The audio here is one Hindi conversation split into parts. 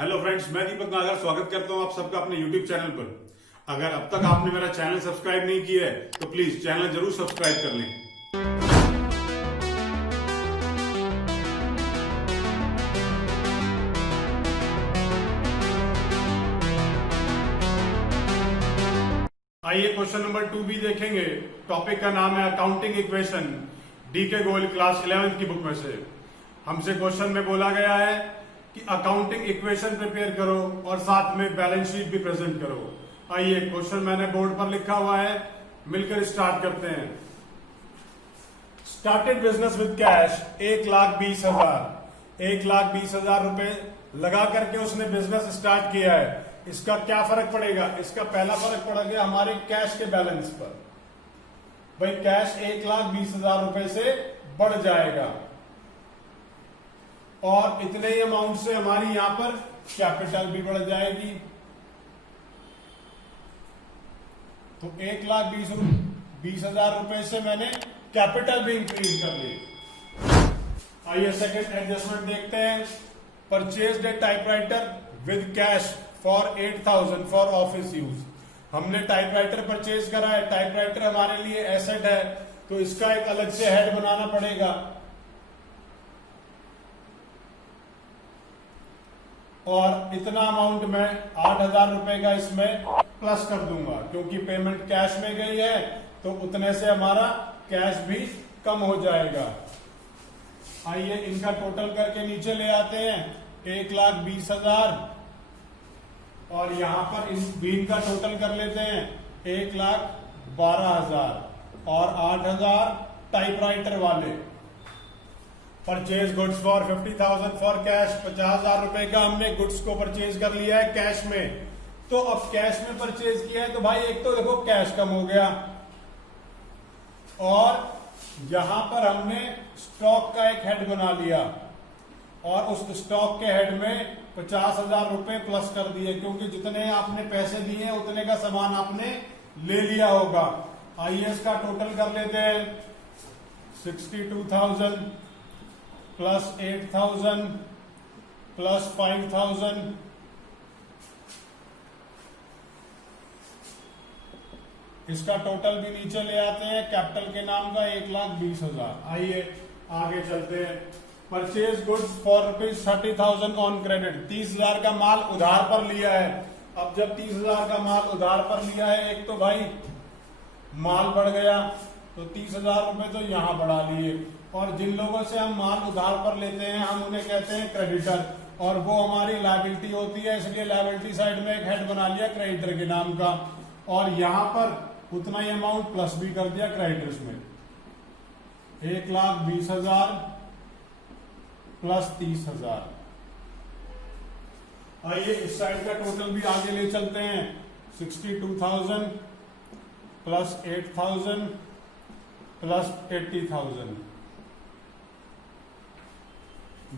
हेलो फ्रेंड्स, मैं दीपक नागर स्वागत करता हूं आप सबका अपने यूट्यूब चैनल पर। अगर अब तक आपने मेरा चैनल सब्सक्राइब नहीं किया है तो प्लीज चैनल जरूर सब्सक्राइब कर लें। आइए क्वेश्चन नंबर 2 भी देखेंगे। टॉपिक का नाम है accounting equation, DK Goyal class 11th की बुक में से। हमसे क्वेश्चन में बोला गया है कि अकाउंटिंग इक्वेशन प्रिपेयर करो और साथ में बैलेंस शीट भी प्रेजेंट करो। आइए क्वेश्चन मैंने बोर्ड पर लिखा हुआ है, मिलकर स्टार्ट करते हैं। Started business with cash 1,20,000। 1,20,000 रुपए लगा करके उसने बिजनेस स्टार्ट किया है। इसका क्या फर्क पड़ेगा? इसका पहला फर्क पड़ेगा हमारे कैश के बैलेंस पर। भाई कैश 1,20,000 रुपए से बढ़ जाएगा और इतने ही अमाउंट से हमारी यहां पर कैपिटल भी बढ़ जाएगी। तो 1,20,000 रुपए से मैंने कैपिटल भी इंक्रीज कर ली। आइए सेकंड एडजस्टमेंट देखते हैं। Purchase a typewriter with cash for 8,000 for office use. हमने टाइपराइटर परचेज करा है। टाइपराइटर हमारे लिए एसेट है, तो इसका एक अलग से हेड बनाना पड़ेगा और इतना अमाउंट मैं 8,000 रुपए का इसमें प्लस कर दूंगा, क्योंकि पेमेंट कैश में गई है तो उतने से हमारा कैश भी कम हो जाएगा। आइए इनका टोटल करके नीचे ले आते हैं। 1,20,000 और यहां पर इन बीन का टोटल कर लेते हैं 1,12,000 और 8,000 टाइपराइटर वाले। Purchase goods for 50,000 for cash. 50,000 रुपए का हमने गुड्स को परचेज कर लिया है कैश में। तो अब कैश में परचेज किया है तो भाई एक तो देखो कैश कम हो गया और यहां पर हमने स्टॉक का एक हेड बना लिया और उस स्टॉक के हेड में 50,000 रुपए प्लस कर दिए, क्योंकि जितने आपने पैसे दिए उतने का सामान आपने ले लिया होगा। आइए इसका टोटल कर लेते हैं। 62,000 प्लस 8,000 प्लस 5,000 इसका टोटल भी नीचे ले आते हैं। कैपिटल के नाम का 1,20,000। आइए आगे चलते हैं। Purchase goods for ₹30,000 on credit. 30,000 का माल उधार पर लिया है। अब जब 30,000 का माल उधार पर लिया है, एक तो भाई माल बढ़ गया तो 30,000 रुपए तो यहां बढ़ा लिए, और जिन लोगों से हम माल उधार पर लेते हैं हम उन्हें कहते हैं क्रेडिटर, और वो हमारी लायबिलिटी होती है, इसलिए लायबिलिटी साइड में एक हेड बना लिया क्रेडिटर के नाम का, और यहां पर उतना ही अमाउंट प्लस भी कर दिया क्रेडिटर्स में। 1,20,000 प्लस 30,000। आइए इस साइड का टोटल भी आगे ले चलते हैं। 62,000 plus 8,000 plus 80,000।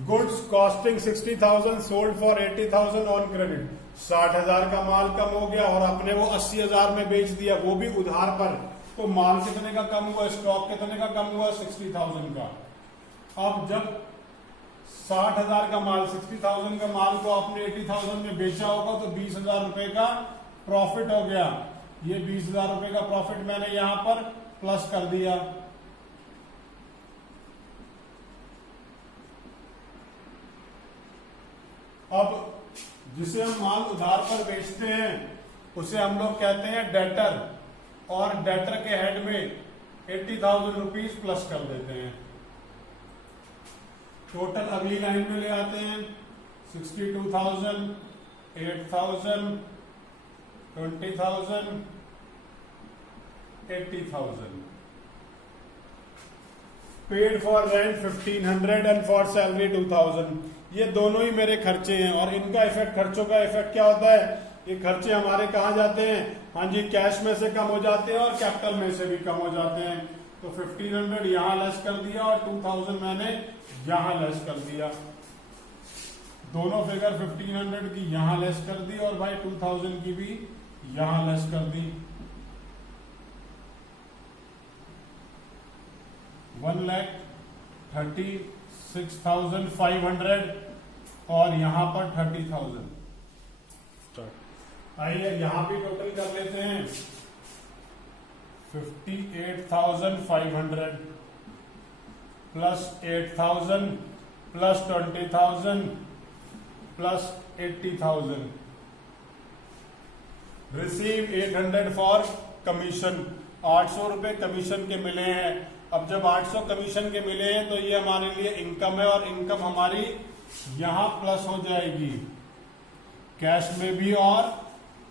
Goods costing 60,000 sold for 80,000 on credit. 60,000 का माल कम हो गया और आपने वो 80,000 में बेच दिया, वो भी उधार पर। तो माल कितने का कम हुआ? स्टॉक कितने का कम हुआ? 60,000 का। अब जब 60,000 का माल 60,000 का माल को आपने 80,000 में बेचा होगा तो 20,000 रुपए का प्रॉफिट हो गया। ये 20,000 रुपए का प्रॉफिट मैंने यहां पर प्लस कर दिया। अब जिसे हम माल उधार पर बेचते हैं उसे हम लोग कहते हैं डेटर, और डेटर के हेड में 80,000 रुपीज प्लस कर देते हैं। टोटल अगली लाइन में ले आते हैं। 62,000 8,000 20,000 80,000। Paid for rent 1,500 and for salary 2,000। ये दोनों ही मेरे खर्चे हैं, और इनका इफेक्ट, खर्चों का इफेक्ट क्या होता है? ये खर्चे हमारे कहाँ जाते हैं? हाँ जी, कैश में से कम हो जाते हैं और कैपिटल में से भी कम हो जाते हैं। तो 1,500 यहां लेस कर दिया और 2,000 मैंने यहां लेस कर दिया। दोनों फिगर 1,500 की यहां लेस कर दी और भाई 2,000 की भी यहां लेस कर दी। 1,30,000 6,500 और यहां पर 30,000। आइए यहां भी टोटल कर लेते हैं। 58,500 plus 8,000 plus 20,000 plus 80,000। Receive 800 for commission. 800 रुपए कमीशन के मिले हैं। अब जब 800 कमीशन के मिले हैं तो ये हमारे लिए इनकम है और इनकम हमारी यहां प्लस हो जाएगी, कैश में भी और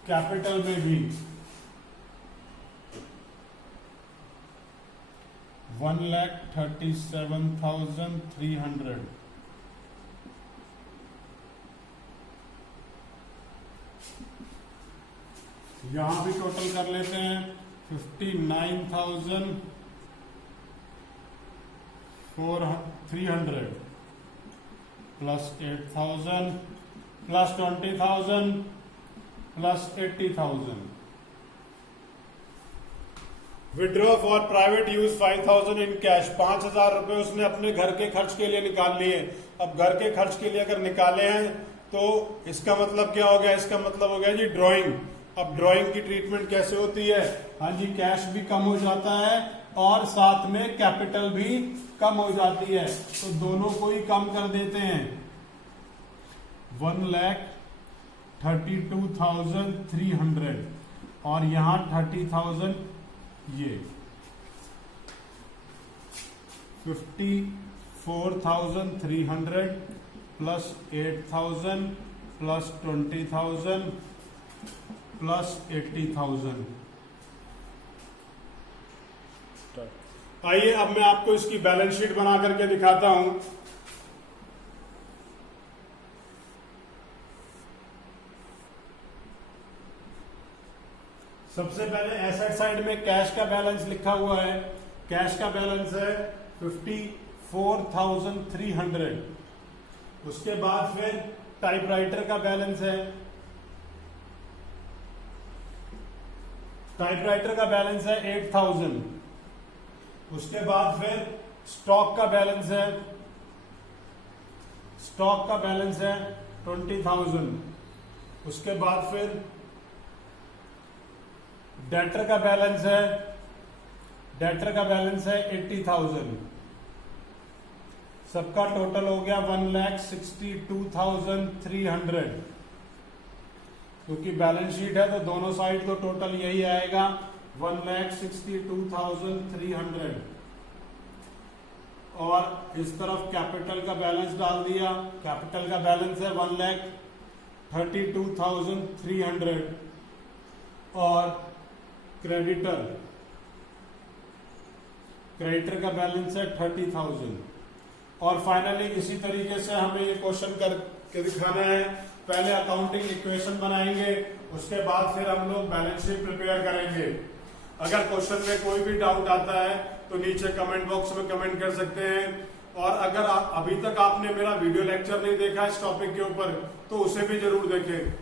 कैपिटल में भी। 1,37,300। यहां भी टोटल कर लेते हैं। 59,300 plus 8,000 plus 20,000 plus 80,000। Withdraw for private use 5,000 in cash. 5,000 रुपए उसने अपने घर के खर्च के लिए निकाल लिए। अब घर के खर्च के लिए अगर निकाले हैं तो इसका मतलब क्या हो गया? इसका मतलब हो गया जी ड्राइंग। अब ड्राइंग की ट्रीटमेंट कैसे होती है? हाँ जी, कैश भी कम हो जाता है और साथ में कैपिटल भी कम हो जाती है, तो दोनों को ही कम कर देते हैं। 1,32,300 और यहां 30,000। ये 54,300 प्लस 8,000 प्लस 20,000 प्लस 80,000। आइए अब मैं आपको इसकी बैलेंस शीट बना करके दिखाता हूं। सबसे पहले एसेट साइड में कैश का बैलेंस लिखा हुआ है। कैश का बैलेंस है 54,300। उसके बाद फिर टाइपराइटर का बैलेंस है। टाइपराइटर का बैलेंस है 8,000। उसके बाद फिर स्टॉक का बैलेंस है। स्टॉक का बैलेंस है 20,000। उसके बाद फिर डेटर का बैलेंस है। डेटर का बैलेंस है 80,000। सबका टोटल हो गया 1,62,300। क्योंकि बैलेंस शीट है तो दोनों साइड तो टोटल यही आएगा 1,62,300। और इस तरफ कैपिटल का बैलेंस डाल दिया। कैपिटल का बैलेंस है 1,32,300। और क्रेडिटर का बैलेंस है 30,000। और फाइनली इसी तरीके से हमें ये क्वेश्चन करके दिखाना है। पहले अकाउंटिंग इक्वेशन बनाएंगे, उसके बाद फिर हम लोग बैलेंस शीट प्रिपेयर करेंगे। अगर क्वेश्चन में कोई भी डाउट आता है तो नीचे कमेंट बॉक्स में कमेंट कर सकते हैं। और अगर अभी तक आपने मेरा वीडियो लेक्चर नहीं देखा इस टॉपिक के ऊपर तो उसे भी जरूर देखें।